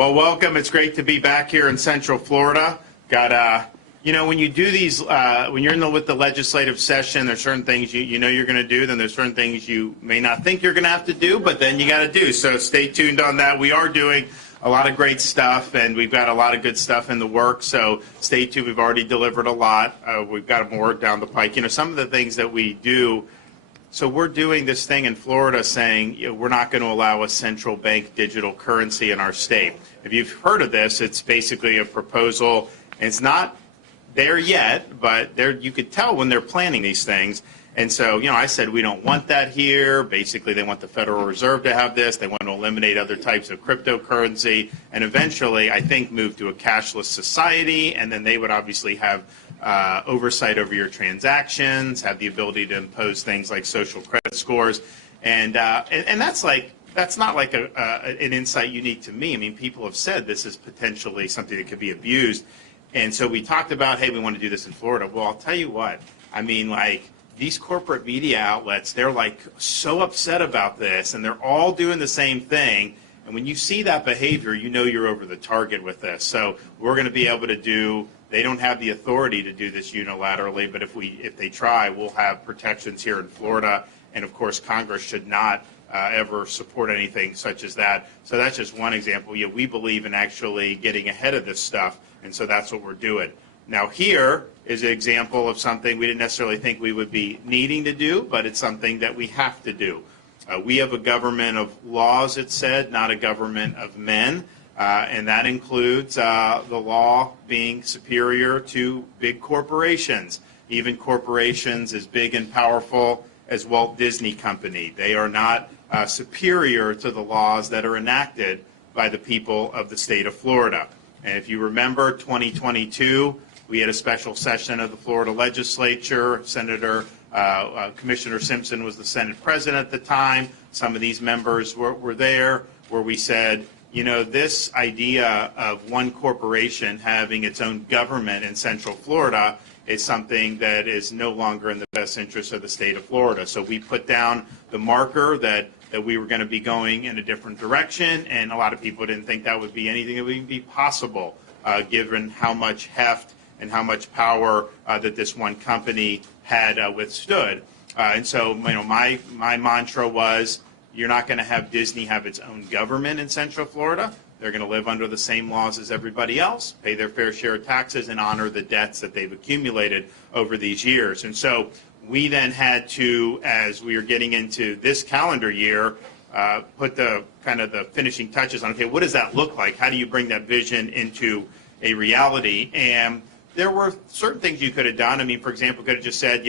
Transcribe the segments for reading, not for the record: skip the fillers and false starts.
Well, welcome. It's great to be back here in Central Florida. Got, when you do these, when you're with the legislative session, there's certain things you know you're going to do, then there's certain things you may not think you're going to have to do, but then you got to do. So stay tuned on that. We are doing a lot of great stuff, and we've got a lot of good stuff in the works, so stay tuned. We've already delivered a lot. We've got more down the pike. Some of the things that we do, so we're doing this thing in Florida saying we're not going to allow a central bank digital currency in our state. If you've heard of this, it's basically a proposal. And it's not there yet, but you could tell when they're planning these things. And so, I said we don't want that here. Basically, they want the Federal Reserve to have this. They want to eliminate other types of cryptocurrency and eventually, I think, move to a cashless society. And then they would obviously have oversight over your transactions, have the ability to impose things like social credit scores. And that's not like an insight unique to me. I mean, people have said this is potentially something that could be abused. And so we talked about, hey, we want to do this in Florida. Well, I'll tell you what. I mean, these corporate media outlets, they're so upset about this, and they're all doing the same thing. And when you see that behavior, you're over the target with this. So we're going to be able to they don't have the authority to do this unilaterally, but if they try, we'll have protections here in Florida. And of course, Congress should not ever support anything such as that. So that's just one example. We believe in actually getting ahead of this stuff, and so that's what we're doing. Now here is an example of something we didn't necessarily think we would be needing to do, but it's something that we have to do. We have a government of laws, it said, not a government of men, and that includes the law being superior to big corporations, even corporations as big and powerful as Walt Disney Company. They are not superior to the laws that are enacted by the people of the state of Florida. And if you remember 2022, we had a special session of the Florida legislature. Commissioner Simpson was the Senate president at the time. Some of these members were there, where we said, this idea of one corporation having its own government in Central Florida is something that is no longer in the best interest of the state of Florida. So we put down the marker that we were going to be going in a different direction, and a lot of people didn't think that would be anything that would even be possible, given how much heft and how much power that this one company had withstood. And so, my mantra was, you're not going to have Disney have its own government in Central Florida. They're going to live under the same laws as everybody else, pay their fair share of taxes, and honor the debts that they've accumulated over these years. And so we then had to, as we were getting into this calendar year, put the finishing touches on, okay, what does that look like? How do you bring that vision into a reality? And there were certain things you could have done. I mean, for example, could have just said,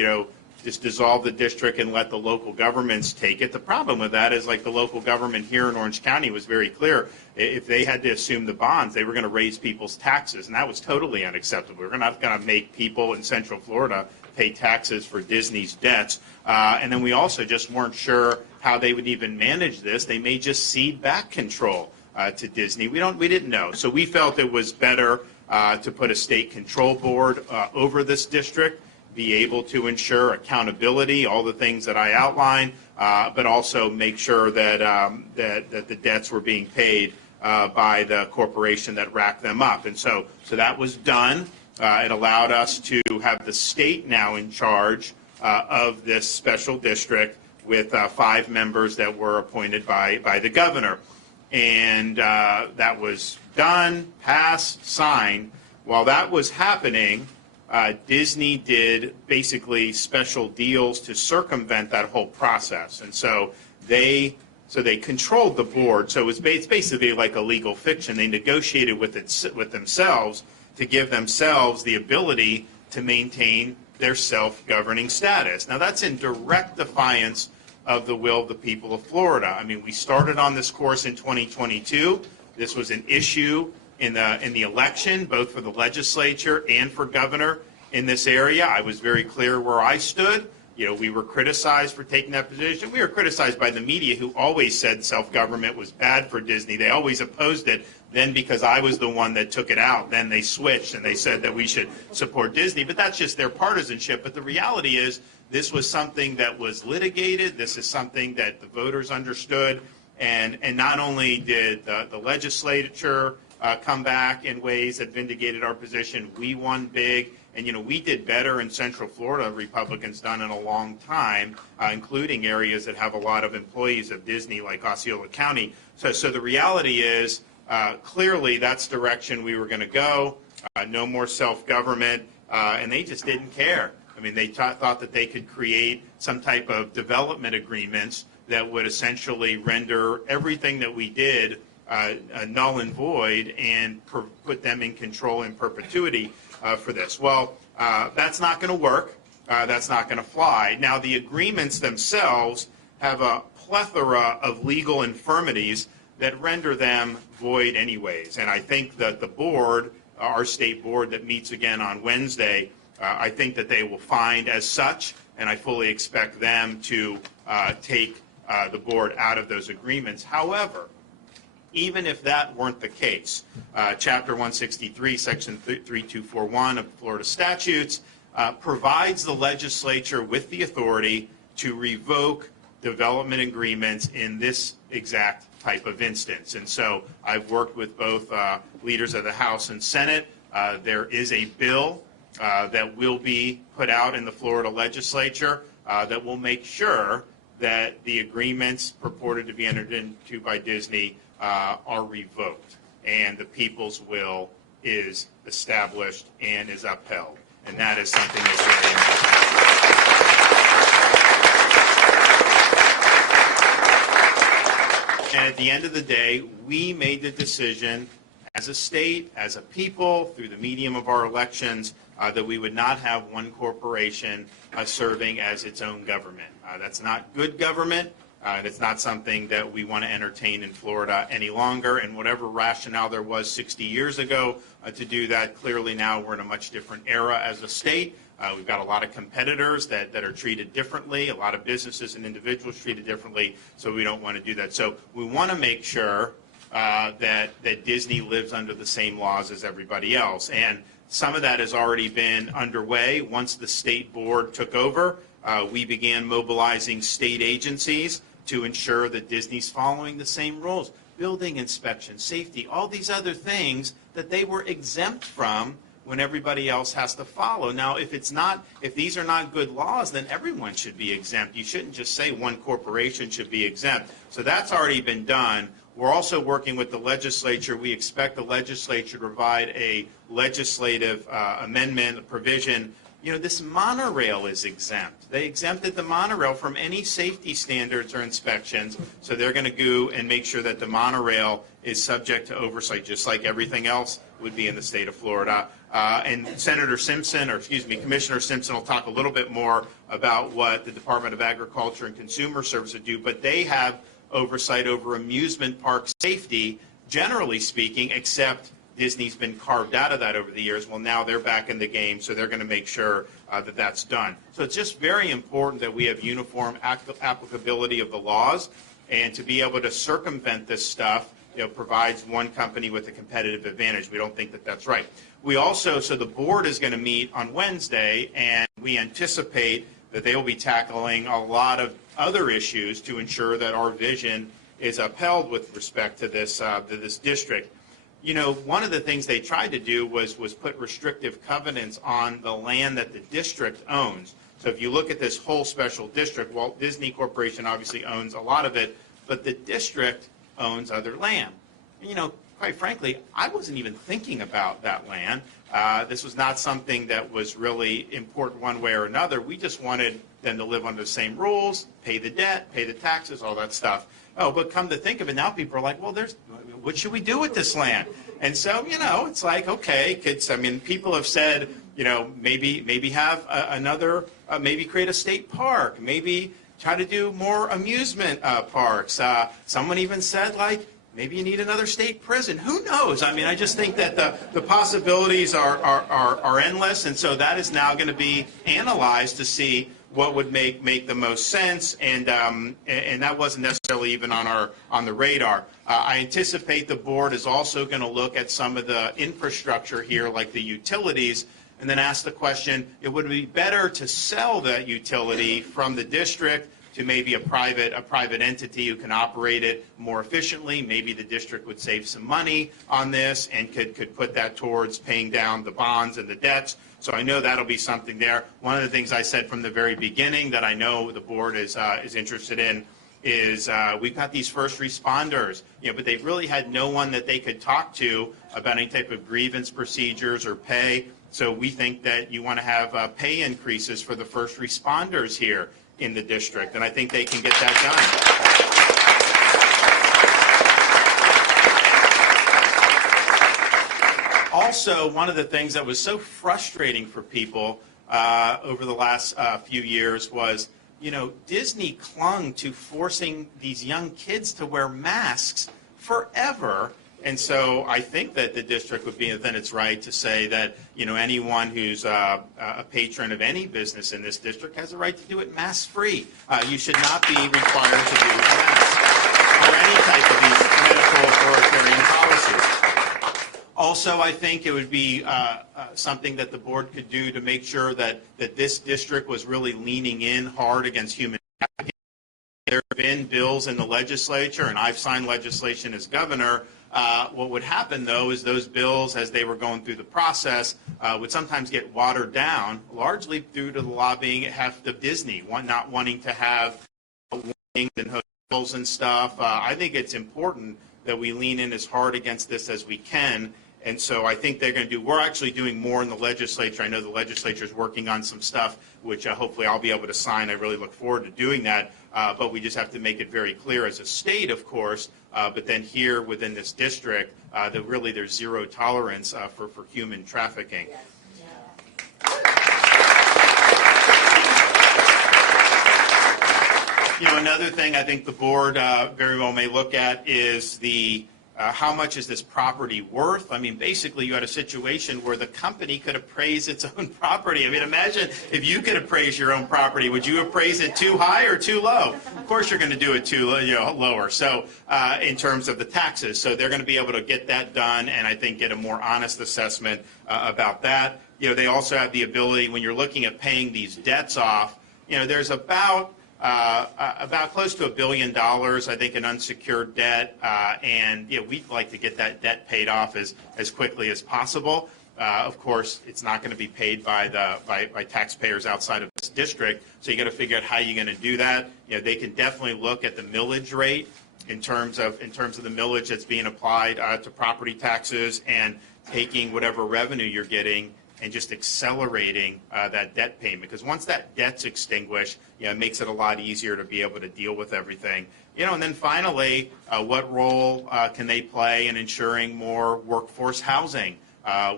just dissolve the district and let the local governments take it. The problem with that is, the local government here in Orange County was very clear. If they had to assume the bonds, they were going to raise people's taxes, and that was totally unacceptable. We're not going to make people in Central Florida pay taxes for Disney's debts. And then we also just weren't sure how they would even manage this. They may just cede back control to Disney. We didn't know. So we felt it was better to put a state control board over this district, be able to ensure accountability, all the things that I outlined, but also make sure that that the debts were being paid by the corporation that racked them up. And so that was done. It allowed us to have the state now in charge of this special district with 5 members that were appointed by the governor. And that was done, passed, signed. While that was happening, Disney did basically special deals to circumvent that whole process. And so they controlled the board. So it's basically like a legal fiction. They negotiated with themselves to give themselves the ability to maintain their self-governing status. Now, that's in direct defiance of the will of the people of Florida. I mean, we started on this course in 2022. This was an issue in the election, both for the legislature and for governor in this area. I was very clear where I stood. We were criticized for taking that position. We were criticized by the media, who always said self-government was bad for Disney. They always opposed it. Then, because I was the one that took it out, then they switched and they said that we should support Disney. But that's just their partisanship. But the reality is, this was something that was litigated. This is something that the voters understood. And not only did the legislature come back in ways that vindicated our position, we won big. And, we did better in Central Florida, Republicans done in a long time, including areas that have a lot of employees of Disney, like Osceola County. So the reality is, clearly that's the direction we were going to go. No more self-government, and they just didn't care. I mean, they thought that they could create some type of development agreements that would essentially render everything that we did null and void and put them in control in perpetuity for this. Well, that's not going to work. That's not going to fly. Now, the agreements themselves have a plethora of legal infirmities that render them void anyways. And I think that the board, our state board that meets again on Wednesday, I think that they will find as such, and I fully expect them to take the board out of those agreements. However, even if that weren't the case, Chapter 163, Section 3241 of Florida statutes provides the legislature with the authority to revoke development agreements in this exact type of instance. And so I've worked with both leaders of the House and Senate. There is a bill that will be put out in the Florida legislature that will make sure that the agreements purported to be entered into by Disney are revoked, and the people's will is established and is upheld. And that is something that's very important. And at the end of the day, we made the decision as a state, as a people, through the medium of our elections, that we would not have one corporation serving as its own government. That's not good government. It's not something that we want to entertain in Florida any longer. And whatever rationale there was 60 years ago to do that, clearly now we're in a much different era as a state. We've got a lot of competitors that are treated differently, a lot of businesses and individuals treated differently, so we don't want to do that. So we want to make sure that Disney lives under the same laws as everybody else. And some of that has already been underway. Once the state board took over, we began mobilizing state agencies to ensure that Disney's following the same rules. Building inspection, safety, all these other things that they were exempt from when everybody else has to follow. Now, if these are not good laws, then everyone should be exempt. You shouldn't just say one corporation should be exempt. So that's already been done. We're also working with the legislature. We expect the legislature to provide a legislative amendment, a provision. This monorail is exempt. They exempted the monorail from any safety standards or inspections, so they're going to go and make sure that the monorail is subject to oversight, just like everything else would be in the state of Florida. And Commissioner Simpson will talk a little bit more about what the Department of Agriculture and Consumer Services do, but they have oversight over amusement park safety, generally speaking, except Disney's been carved out of that over the years. Well, now they're back in the game, so they're going to make sure that that's done. So it's just very important that we have uniform applicability of the laws, and to be able to circumvent this stuff, provides one company with a competitive advantage. We don't think that that's right. We also, so the board is going to meet on Wednesday, and we anticipate that they will be tackling a lot of other issues to ensure that our vision is upheld with respect to this district. One of the things they tried to do was put restrictive covenants on the land that the district owns. So if you look at this whole special district, Walt Disney Corporation obviously owns a lot of it, but the district owns other land. And, quite frankly, I wasn't even thinking about that land. This was not something that was really important one way or another. We just wanted them to live under the same rules, pay the debt, pay the taxes, all that stuff. Oh, but come to think of it, now people are like, well, what should we do with this land? And so, it's like, okay, people have said, maybe have maybe create a state park, maybe try to do more amusement parks. Someone even said, maybe you need another state prison. Who knows? I just think that the possibilities are endless, and so that is now going to be analyzed to see what would make the most sense, and that wasn't necessarily even on the radar. I anticipate the board is also going to look at some of the infrastructure here, like the utilities, and then ask the question: it would be better to sell that utility from the district to maybe a private entity who can operate it more efficiently. Maybe the district would save some money on this and could put that towards paying down the bonds and the debts. So I know that'll be something there. One of the things I said from the very beginning that I know the board is interested in is we've got these first responders, but they really had no one that they could talk to about any type of grievance procedures or pay. So we think that you want to have pay increases for the first responders here in the district, and I think they can get that done. Also, one of the things that was so frustrating for people over the last few years was, Disney clung to forcing these young kids to wear masks forever. And so I think that the district would be within its right to say that, anyone who's a patron of any business in this district has a right to do it mask-free. You should not be required to do masks or any type of these medical authoritarian policies. Also, I think it would be something that the board could do to make sure that this district was really leaning in hard against human trafficking. There have been bills in the legislature, and I've signed legislation as governor. What would happen, though, is those bills, as they were going through the process, would sometimes get watered down, largely due to the lobbying heft of Disney, not wanting to have warnings and hotels and stuff. I think it's important that we lean in as hard against this as we can. And so I think they're going to we're actually doing more in the legislature. I know the legislature is working on some stuff, which hopefully I'll be able to sign. I really look forward to doing that. But we just have to make it very clear as a state, of course, but then here within this district, that really there's zero tolerance for human trafficking. Another thing I think the board very well may look at is the how much is this property worth? I mean, basically, you had a situation where the company could appraise its own property. I mean, imagine if you could appraise your own property. Would you appraise it too high or too low? Of course, you're going to do it too lower. So, in terms of the taxes, so they're going to be able to get that done, and I think get a more honest assessment about that. They also have the ability, when you're looking at paying these debts off, there's about close to $1 billion, I think, in unsecured debt, and we'd like to get that debt paid off as quickly as possible. Of course, it's not going to be paid by taxpayers outside of this district, so you got to figure out how you're going to do that. They can definitely look at the millage rate in terms of the millage that's being applied to property taxes, and taking whatever revenue you're getting and just accelerating that debt payment. Because once that debt's extinguished, it makes it a lot easier to be able to deal with everything. And then finally, what role can they play in ensuring more workforce housing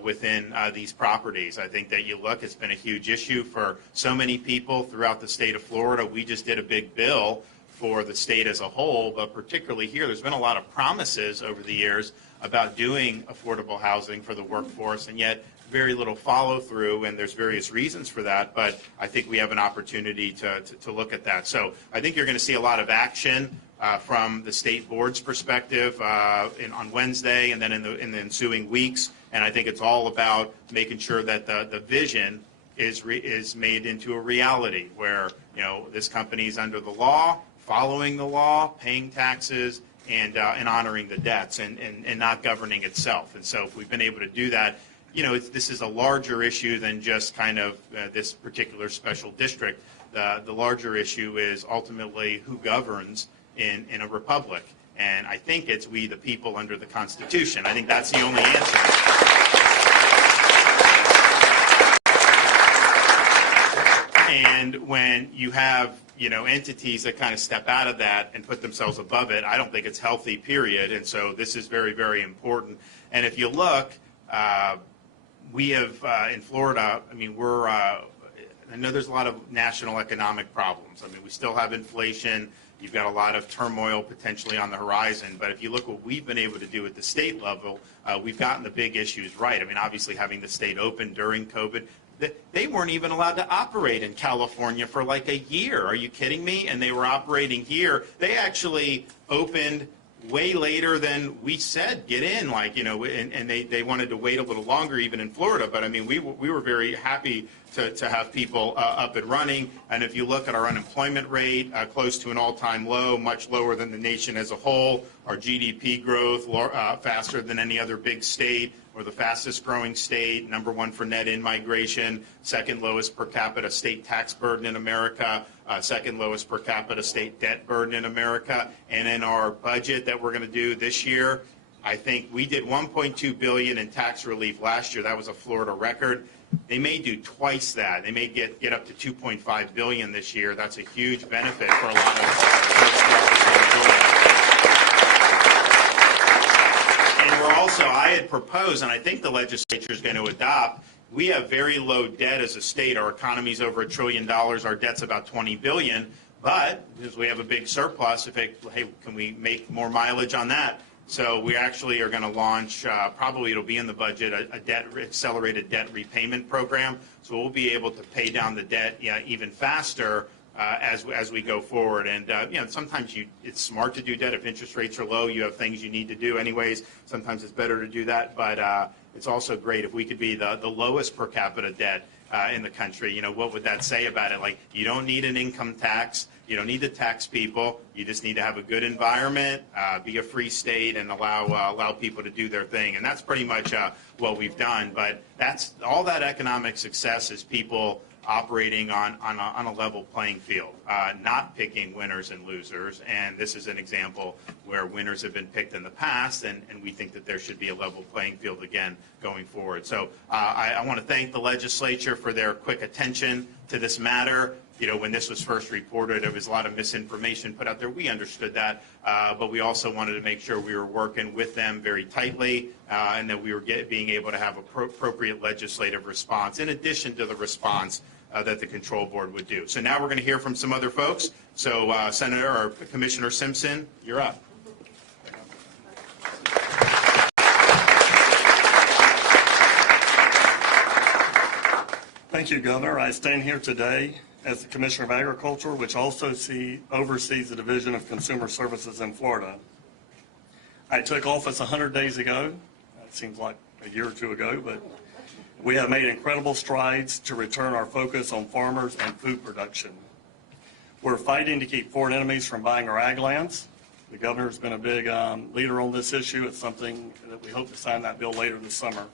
within these properties? I think that it's been a huge issue for so many people throughout the state of Florida. We just did a big bill for the state as a whole, but particularly here, there's been a lot of promises over the years about doing affordable housing for the workforce, and yet very little follow through, and there's various reasons for that, but I think we have an opportunity to look at that. So I think you're going to see a lot of action from the state board's perspective on Wednesday and then in the ensuing weeks, and I think it's all about making sure that the vision is made into a reality where this company is under the law, following the law, paying taxes, and honoring the debts, and not governing itself. And so if we've been able to do that, this is a larger issue than just kind of this particular special district. The larger issue is ultimately who governs in a republic. And I think it's we, the people, under the Constitution. I think that's the only answer. And when you have entities that kind of step out of that and put themselves above it, I don't think it's healthy, period. And so this is very, very important. And if you look, we have in Florida, I mean, I know there's a lot of national economic problems. I mean, we still have inflation. You've got a lot of turmoil potentially on the horizon. But if you look what we've been able to do at the state level, we've gotten the big issues right. I mean, obviously having the state open during COVID, they weren't even allowed to operate in California for like a year. Are you kidding me? And they were operating here. They actually opened way later than we said get in, like, you know, and they wanted to wait a little longer even in Florida. But I mean, we were very happy to have people up and running. And if you look at our unemployment rate, close to an all-time low, much lower than the nation as a whole, our GDP growth faster than any other big state. We're the fastest growing state, #1 for net in-migration, second lowest per capita state tax burden in America, second lowest per capita state debt burden in America. And in our budget that we're going to do this year, I think we did $1.2 billion in tax relief last year. That was a Florida record. They may do twice that. They may get up to $2.5 billion this year. That's a huge benefit for a lot of folks throughout the state of Florida. And we're also, I had proposed, and I think the legislature is going to adopt, we have very low debt as a state. Our economy's over $1 trillion. Our debt's about $20 billion. But because we have a big surplus, hey, can we make more mileage on that? So we actually are going to launch, probably it'll be in the budget, a accelerated debt repayment program. So we'll be able to pay down the debt even faster as we go forward. And you know, sometimes it's smart to do debt if interest rates are low. You have things you need to do anyways. Sometimes it's better to do that. But it's also great if we could be the lowest per capita debt in the country. You know, what would that say about it? Like, you don't need an income tax. You don't need to tax people. You just need to have a good environment, be a free state, and allow people to do their thing. And that's pretty much what we've done. But that's all that economic success is people operating on a level playing field, not picking winners and losers. And this is an example where winners have been picked in the past, and we think that there should be a level playing field again going forward. So I want to thank the legislature for their quick attention to this matter. You know, when this was first reported, there was a lot of misinformation put out there. We understood that, but we also wanted to make sure we were working with them very tightly, and that we were being able to have appropriate legislative response in addition to the response that the control board would do. So now we're going to hear from some other folks. So Senator or Commissioner Simpson, you're up. Thank you, Governor. I stand here today as the Commissioner of Agriculture, which also oversees the Division of Consumer Services in Florida. I took office 100 days ago. That seems like a year or two ago, but we have made incredible strides to return our focus on farmers and food production. We're fighting to keep foreign enemies from buying our ag lands. The governor's been a big leader on this issue. It's something that we hope to sign that bill later this summer.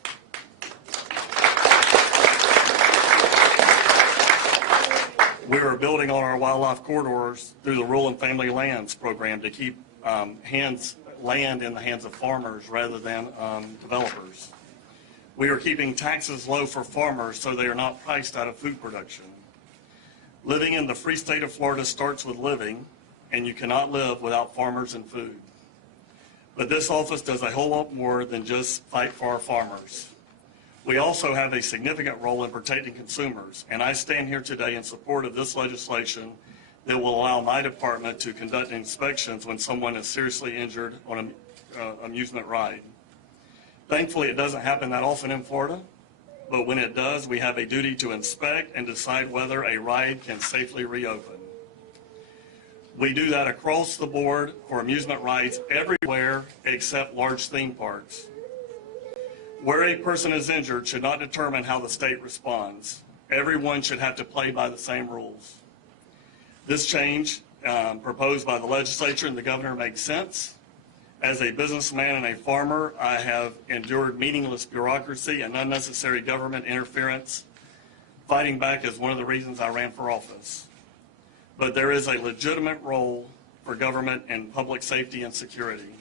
We are building on our wildlife corridors through the Rural and Family Lands program to keep land in the hands of farmers rather than developers. We are keeping taxes low for farmers so they are not priced out of food production. Living in the free state of Florida starts with living, and you cannot live without farmers and food. But this office does a whole lot more than just fight for our farmers. We also have a significant role in protecting consumers, and I stand here today in support of this legislation that will allow my department to conduct inspections when someone is seriously injured on an amusement ride. Thankfully, it doesn't happen that often in Florida, but when it does, we have a duty to inspect and decide whether a ride can safely reopen. We do that across the board for amusement rides everywhere except large theme parks. Where a person is injured should not determine how the state responds. Everyone should have to play by the same rules. This change proposed by the legislature and the governor makes sense. As a businessman and a farmer, I have endured meaningless bureaucracy and unnecessary government interference. Fighting back is one of the reasons I ran for office. But there is a legitimate role for government in public safety and security.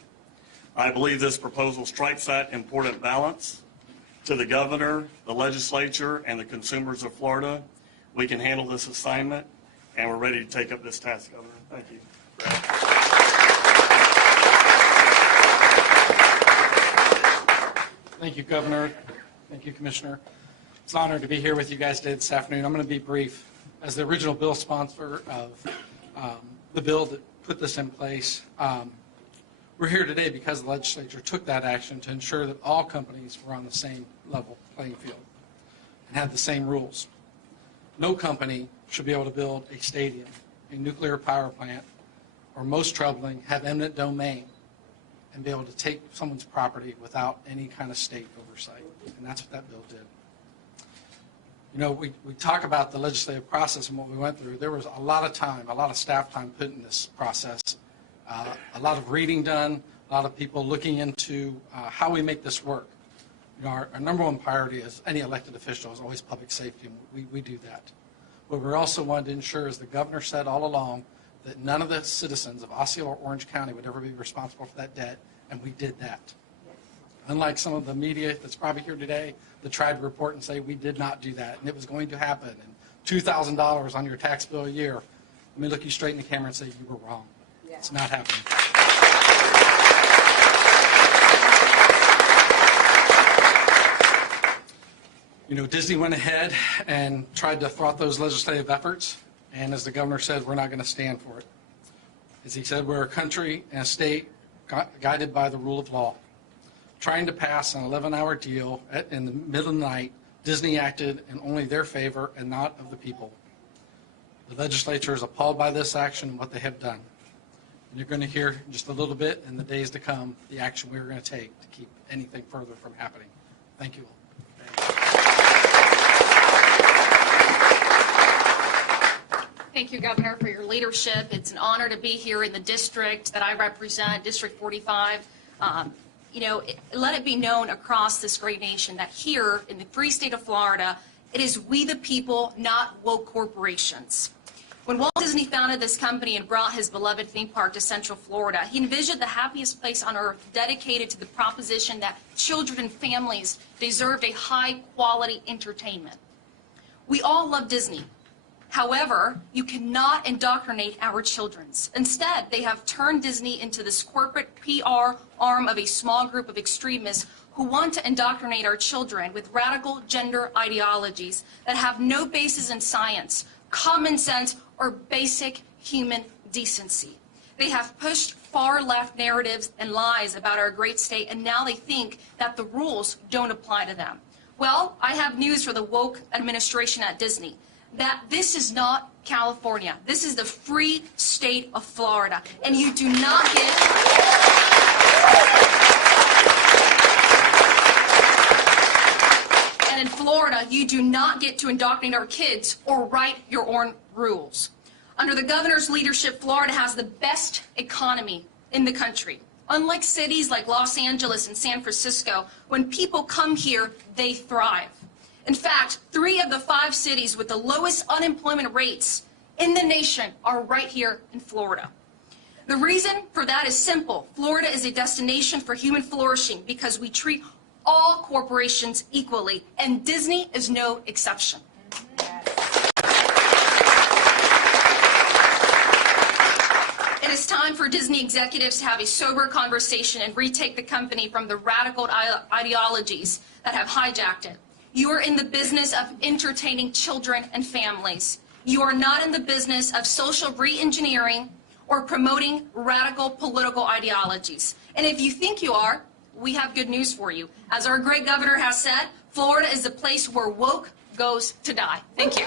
I believe this proposal strikes that important balance. To the governor, the legislature, and the consumers of Florida, we can handle this assignment, and we're ready to take up this task, Governor. Thank you. Thank you, Governor. Thank you, Commissioner. It's an honor to be here with you guys today this afternoon. I'm going to be brief. As the original bill sponsor of the bill that put this in place, we're here today because the legislature took that action to ensure that all companies were on the same level playing field and had the same rules. No company should be able to build a stadium, a nuclear power plant, or most troubling, have eminent domain and be able to take someone's property without any kind of state oversight. And that's what that bill did. You know, we talk about the legislative process and what we went through. There was a lot of time, a lot of staff time put in this process, a lot of reading done, a lot of people looking into how we make this work. You know, our number one priority as any elected official is always public safety, and we do that. What we also wanted to ensure, as the governor said all along, that none of the citizens of Osceola or Orange County would ever be responsible for that debt, and we did that. Unlike some of the media that's probably here today that tried to report and say we did not do that, and it was going to happen, and $2,000 on your tax bill a year, let me look you straight in the camera and say you were wrong. Yeah. It's not happening. You know, Disney went ahead and tried to thwart those legislative efforts, and as the governor said, we're not going to stand for it. As he said, we're a country and a state guided by the rule of law. Trying to pass an 11-hour deal in the middle of the night, Disney acted in only their favor and not of the people. The legislature is appalled by this action and what they have done. And you're going to hear in just a little bit in the days to come the action we're going to take to keep anything further from happening. Thank you all. Thank you, Governor, for your leadership. It's an honor to be here in the district that I represent, District 45. You know, let it be known across this great nation that here in the free state of Florida, it is we the people, not woke corporations. When Walt Disney founded this company and brought his beloved theme park to Central Florida, he envisioned the happiest place on earth dedicated to the proposition that children and families deserved a high-quality entertainment. We all love Disney. However, you cannot indoctrinate our children. Instead, they have turned Disney into this corporate PR arm of a small group of extremists who want to indoctrinate our children with radical gender ideologies that have no basis in science, common sense, or basic human decency. They have pushed far-left narratives and lies about our great state, and now they think that the rules don't apply to them. Well, I have news for the woke administration at Disney. That this is not California. This is the free state of Florida. And you do not get... And in Florida, you do not get to indoctrinate our kids or write your own rules. Under the governor's leadership, Florida has the best economy in the country. Unlike cities like Los Angeles and San Francisco, when people come here, they thrive. In fact, 3 of the 5 cities with the lowest unemployment rates in the nation are right here in Florida. The reason for that is simple. Florida is a destination for human flourishing because we treat all corporations equally, and Disney is no exception. It is time for Disney executives to have a sober conversation and retake the company from the radical ideologies that have hijacked it. You are in the business of entertaining children and families. You are not in the business of social re-engineering or promoting radical political ideologies. And if you think you are, we have good news for you. As our great governor has said, Florida is the place where woke goes to die. Thank you.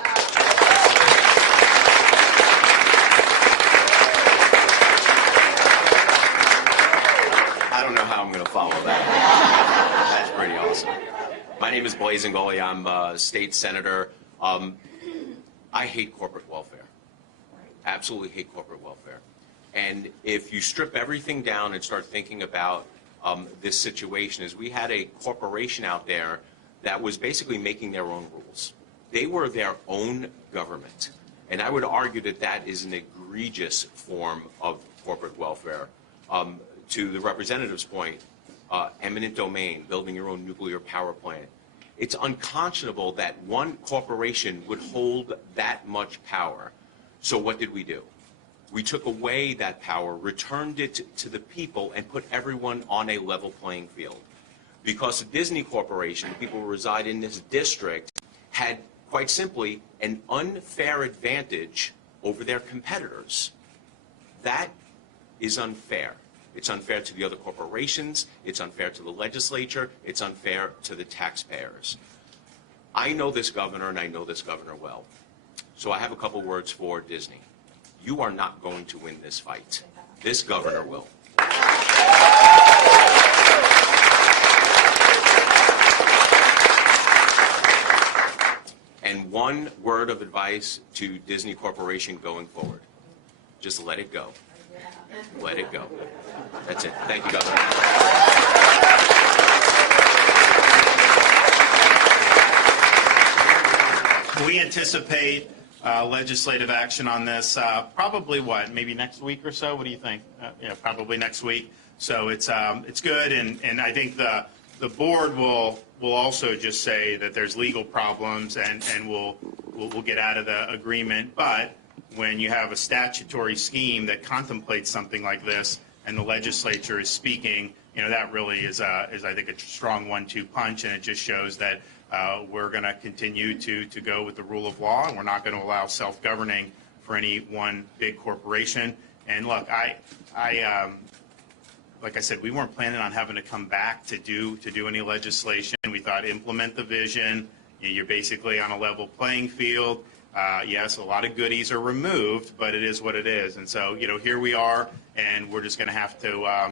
I don't know how I'm going to follow that. That's pretty awesome. My name is Blaise Ngoli. I'm a state senator. I hate corporate welfare. Absolutely hate corporate welfare. And if you strip everything down and start thinking about this situation, is we had a corporation out there that was basically making their own rules. They were their own government. And I would argue that that is an egregious form of corporate welfare. To the representative's point, eminent domain, building your own nuclear power plant. It's unconscionable that one corporation would hold that much power. So what did we do? We took away that power, returned it to the people, and put everyone on a level playing field. Because the Disney Corporation, the people who reside in this district, had quite simply an unfair advantage over their competitors. That is unfair. It's unfair to the other corporations, it's unfair to the legislature, it's unfair to the taxpayers. I know this governor, and I know this governor well. So I have a couple words for Disney. You are not going to win this fight. This governor will. And one word of advice to Disney Corporation going forward: just let it go. Let it go. That's it. Thank you, Governor. We anticipate legislative action on this probably maybe next week or so? What do you think? Probably next week. So it's good, and I think the board will also just say that there's legal problems and we'll get out of the agreement. But when you have a statutory scheme that contemplates something like this and the legislature is speaking, that really is I think a strong 1-2 punch, and it just shows that we're going to continue to go with the rule of law, and we're not going to allow self-governing for any one big corporation. And look, like I said, we weren't planning on having to come back to do any legislation. We thought implement the vision. You're basically on a level playing field. Yes, a lot of goodies are removed, but it is what it is. And so, here we are, and we're just going to have to